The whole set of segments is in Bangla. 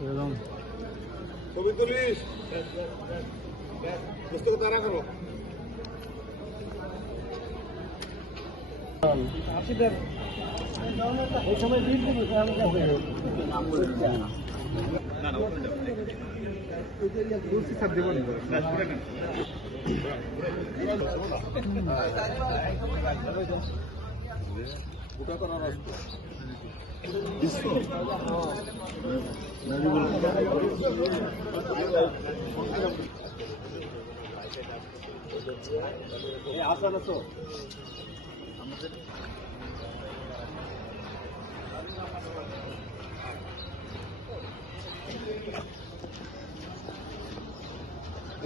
ছবি তুলিস, পুস্তক তারা করো। এই সময় বিল দেবো স্যার দেবো ওটা করার আসবে আসান তো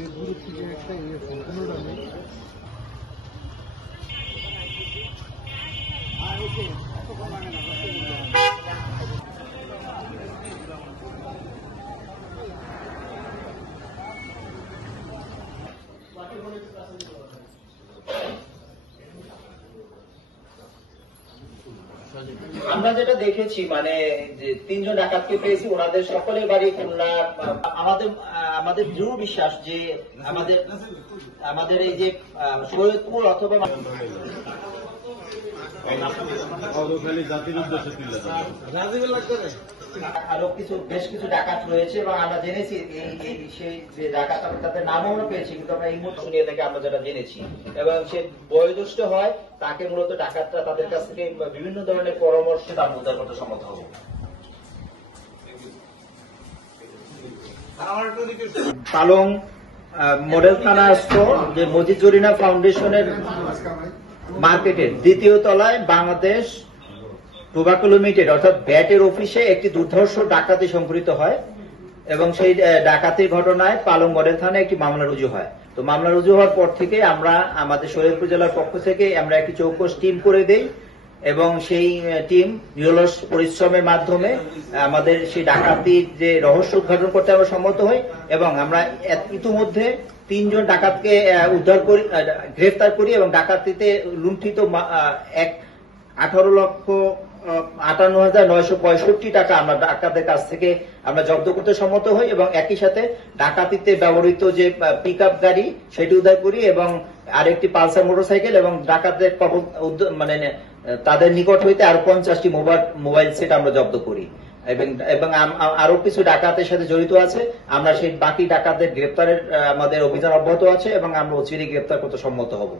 এই দূর থেকে একটা সম্পূর্ণটা নেই। আমরা যেটা দেখেছি মানে যে 3 জন ডাকাতকে পেয়েছি, ওনাদের সকলের বাড়ি খুলনা। আমাদের দৃঢ় বিশ্বাস যে আমাদের এই যে সৈয়দপুর অথবা আরো বেশ কিছু ডাকাত রয়েছে এবং আমরা জেনেছি সেই যে ডাকাত তাদের নামও আমরা পেয়েছি, কিন্তু আমরা এই মুহূর্তে নিয়ে থেকে আমরা যেটা জেনেছি এবং সে বয়োজ্যেষ্ঠ হয়, তাকে মূলত ডাকাতরা তাদের কাছ থেকে বিভিন্ন ধরনের পরামর্শ তার উদ্ধার করতে সম্মত হবে। পালং মডেল থানাস্থ যে মজিদ জরিনা ফাউন্ডেশনের মার্কেটের 2য় তলায় বাংলাদেশ টোবাকো লিমিটেড অর্থাৎ ব্যাটের অফিসে একটি দুর্ধর্ষ ডাকাতি সংঘটিত হয় এবং সেই ডাকাতির ঘটনায় পালং মডেল থানায় একটি মামলা রুজু হয়। তো মামলা রুজু হওয়ার পর থেকে আমরা আমাদের শরীয়তপুর জেলার পক্ষ থেকে আমরা একটি চৌকস টিম করে দেই এবং সেই টিম নিরলস পরিশ্রমের মাধ্যমে আমাদের সেই ডাকাতির যে রহস্য উদ্ঘাটন করতে আমরা সম্মত হই এবং আমরা ইতিমধ্যে 3 জন ডাকাতকে উদ্ধার করি, গ্রেফতার করি এবং ডাকাতিতে লুণ্ঠিত 18,58,965 টাকা আমরা ডাকাতদের কাছ থেকে আমরা জব্দ করতে সম্মত হই এবং একই সাথে ডাকাতিতে ব্যবহৃত যে পিকআপ গাড়ি সেটি উদ্ধার করি এবং আরেকটি পালসার মোটরসাইকেল এবং ডাকাতদের মানে তাদের নিকট হইতে আরো 50টি মোবাইল সেট আমরা জব্দ করি এবং আরো কিছু ডাকাতের সাথে জড়িত আছে। আমরা সেই বাকি ডাকাতদের গ্রেপ্তারের আমাদের অভিযান অব্যাহত আছে এবং আমরা অচিরেই গ্রেপ্তার করতে সম্মত হব।